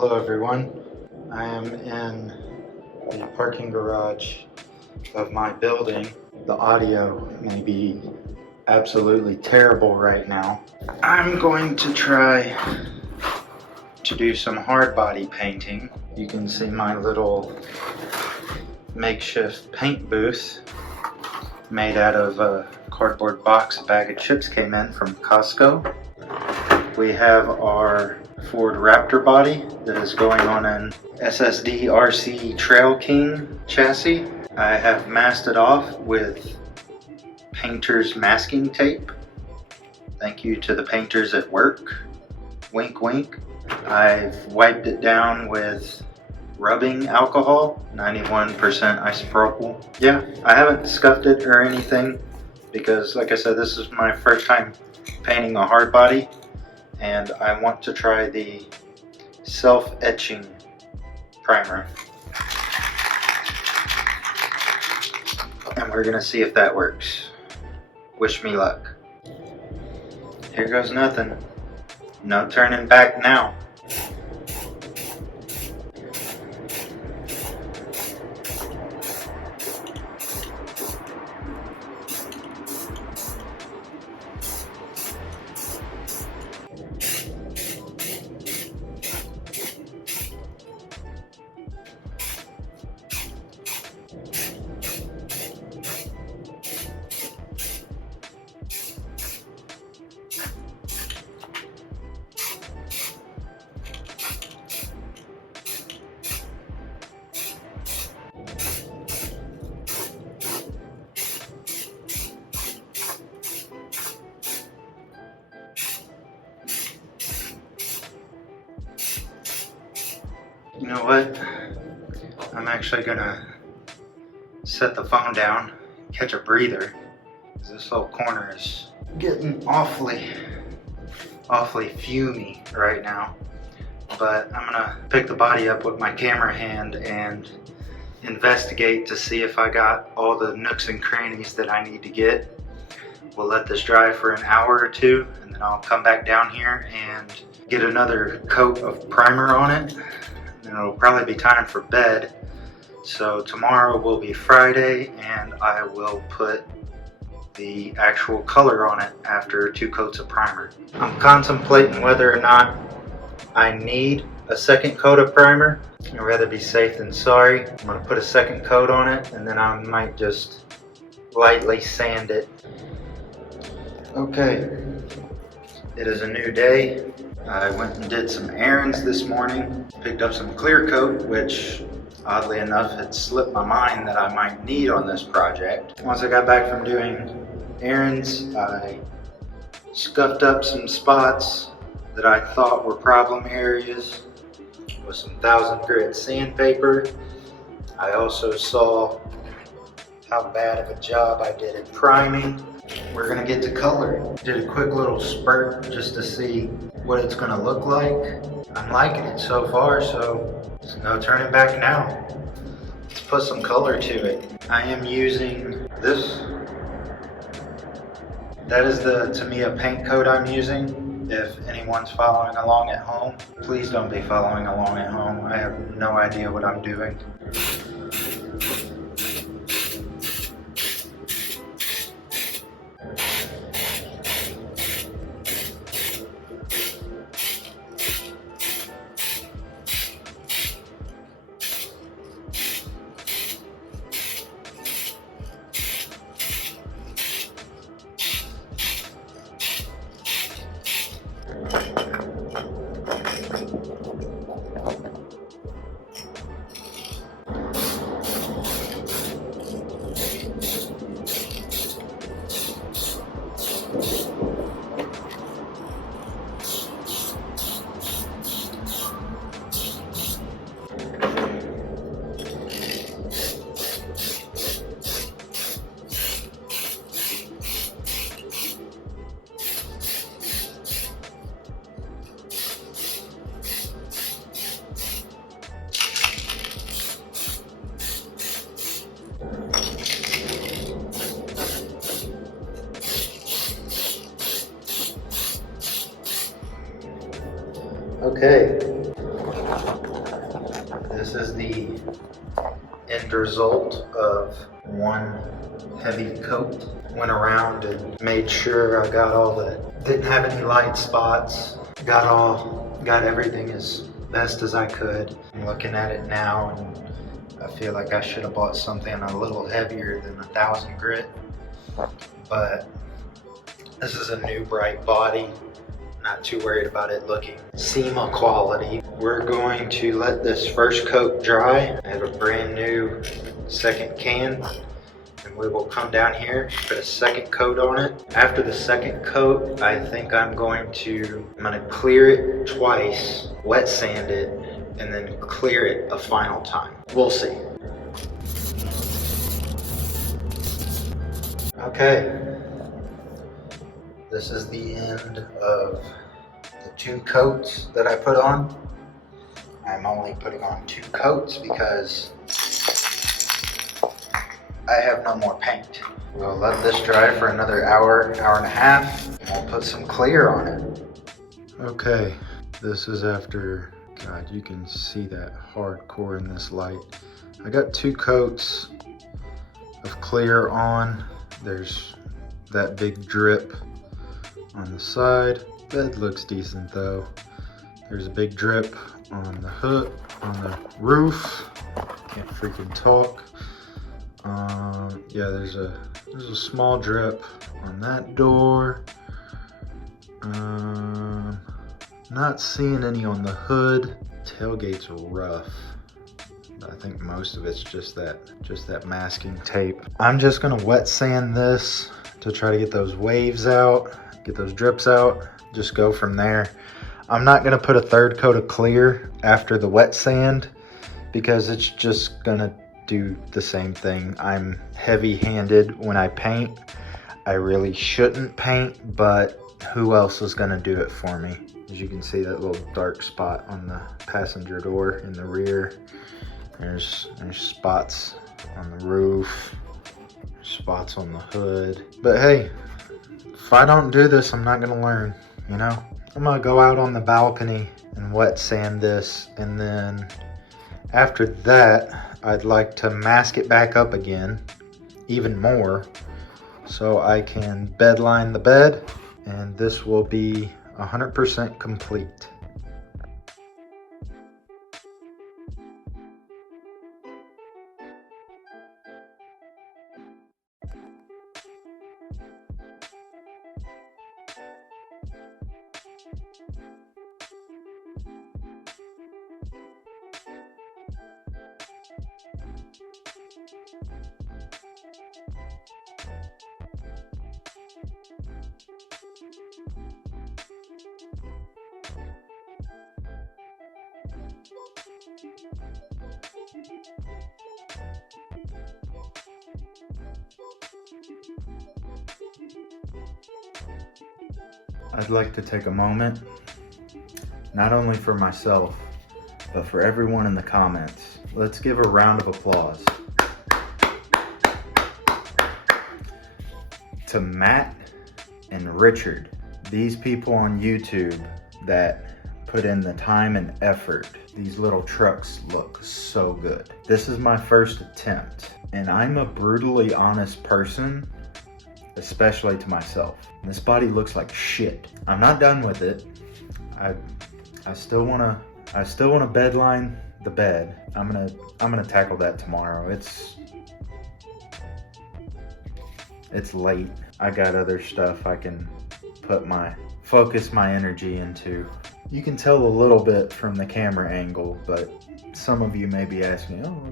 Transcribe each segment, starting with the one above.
Hello everyone. I am in the parking garage of my building. The audio may be absolutely terrible right now. I'm going to try to do some hard body painting. You can see my little makeshift paint booth made out of a cardboard box a bag of chips came in from Costco. We have our Ford Raptor body that is going on an SSD RC Trail King chassis. I have masked it off with painter's masking tape. Thank you to the painters at work. Wink wink. I've wiped it down with rubbing alcohol, 91% isopropyl. Yeah, I haven't scuffed it or anything because, like I said, this is my first time painting a hard body, and I want to try the self-etching primer. And we're gonna see if that works. Wish me luck. Here goes nothing. No turning back now. You know what? I'm actually gonna set the phone down, catch a breather, because this whole corner is getting awfully fumey right now. But I'm gonna pick the body up with my camera hand and investigate to see if I got all the nooks and crannies that I need to get. We'll let this dry for an hour or two, and then I'll come back down here and get another coat of primer on it. And it'll probably be time for bed. So tomorrow will be Friday, and I will put the actual color on it after 2 coats of primer. I'm contemplating whether or not I need a second coat of primer. I'd rather be safe than sorry. I'm gonna put a second coat on it, and then I might just lightly sand it. Okay, it is a new day. I went and did some errands this morning, picked up some clear coat, which oddly enough had slipped my mind that I might need on this project. Once I got back from doing errands, I scuffed up some spots that I thought were problem areas with some 1000 grit sandpaper. I also saw how bad of a job I did at priming. We're gonna get to color. Did a quick little spurt just to see what it's gonna look like. I'm liking it so far, so there's no turning back now. Let's put some color to it. I am using this. That is the Tamiya paint coat I'm using. If anyone's following along at home, please don't be following along at home. I have no idea what I'm doing. Okay. This is the end result of one heavy coat. Went around and made sure I got all the, didn't have any light spots, got everything as best as I could. I'm looking at it now and I feel like I should have bought something a little heavier than 1000 grit, but this is a new bright body. Not too worried about it looking SEMA quality. We're going to let this first coat dry. I have a brand new second can, and we will come down here, put a second coat on it. After the second coat, I think I'm going to clear it twice, wet sand it, and then clear it a final time. We'll see. Okay. This is the end of the 2 coats that I put on. I'm only putting on 2 coats because I have no more paint. We'll let this dry for another hour, hour and a half, and we'll put some clear on it. Okay, this is after, God, you can see that hardcore in this light. I got 2 coats of clear on. There's that big drip on the side. Bed looks decent though. There's a big drip on the hood, on the roof. Can't freaking talk. Yeah, there's a small drip on that door. Not seeing any on the hood. Tailgate's rough. I think most of it's just that masking tape. I'm just gonna wet sand this to try to get those waves out, get those drips out, just go from there. I'm not gonna put a 3rd coat of clear after the wet sand because it's just gonna do the same thing. I'm heavy-handed when I paint. I really shouldn't paint, but who else is gonna do it for me? As you can see, that little dark spot on the passenger door in the rear. There's spots on the roof, spots on the hood. But hey, if I don't do this, I'm not gonna learn, you know? I'm gonna go out on the balcony and wet sand this, and then after that, I'd like to mask it back up again, even more, so I can bed line the bed, and this will be 100% complete. I'd like to take a moment, not only for myself, but for everyone in the comments. Let's give a round of applause to Matt and Richard, these people on YouTube that put in the time and effort. These little trucks look so good. This is my first attempt, and I'm a brutally honest person, especially to myself. This body looks like shit. I'm not done with it. I still wanna bed line the bed. I'm gonna tackle that tomorrow. It's late. I got other stuff I can focus my energy into. You can tell a little bit from the camera angle, but some of you may be asking, oh,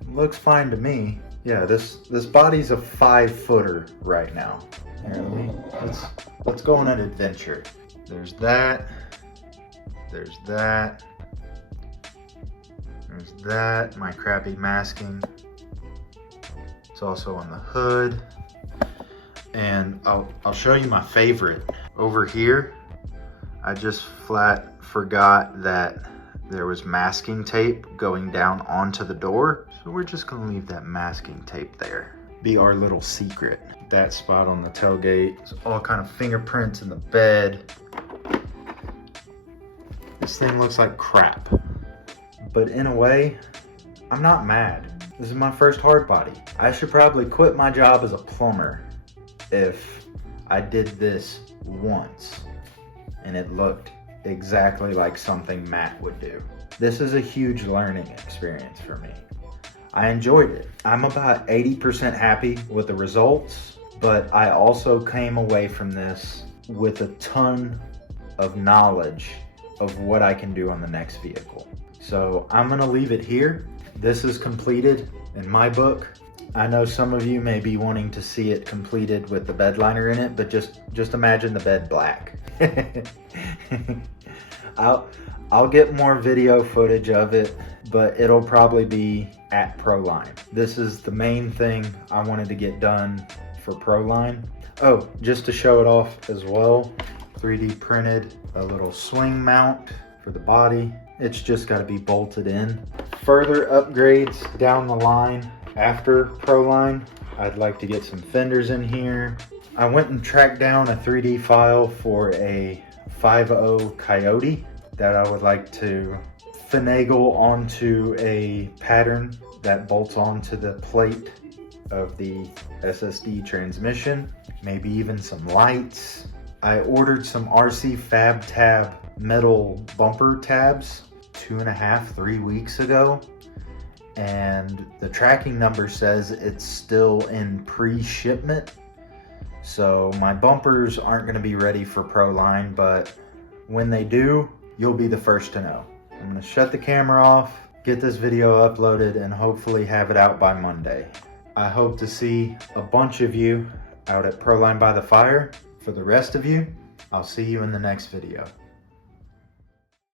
it looks fine to me. Yeah, this body's a 5-footer right now. Apparently. Let's go on an adventure. There's that. There's that. There's that. My crappy masking. It's also on the hood. And I'll show you my favorite. Over here, I just flat forgot that there was masking tape going down onto the door. So we're just gonna leave that masking tape there. Be our little secret. That spot on the tailgate. There's all kind of fingerprints in the bed. This thing looks like crap. But in a way, I'm not mad. This is my first hard body. I should probably quit my job as a plumber if I did this once and it looked exactly like something Matt would do. This is a huge learning experience for me. I enjoyed it. I'm about 80% happy with the results, but I also came away from this with a ton of knowledge of what I can do on the next vehicle. So I'm gonna leave it here. This is completed in my book. I know some of you may be wanting to see it completed with the bed liner in it, but just imagine the bed black. I'll get more video footage of it, but it'll probably be at Proline. This is the main thing I wanted to get done for Proline. Oh, just to show it off as well, 3D printed a little swing mount for the body. It's just got to be bolted in. Further upgrades down the line after Proline, I'd like to get some fenders in here. I went and tracked down a 3D file for a 5.0 Coyote that I would like to finagle onto a pattern that bolts onto the plate of the SSD transmission, maybe even some lights. I ordered some RC Fab Tab metal bumper tabs 3 weeks ago, and the tracking number says it's still in pre-shipment. So my bumpers aren't going to be ready for Proline, but when they do, you'll be the first to know. I'm going to shut the camera off, get this video uploaded, and hopefully have it out by Monday. I hope to see a bunch of you out at Proline by the Fire. For the rest of you, I'll see you in the next video.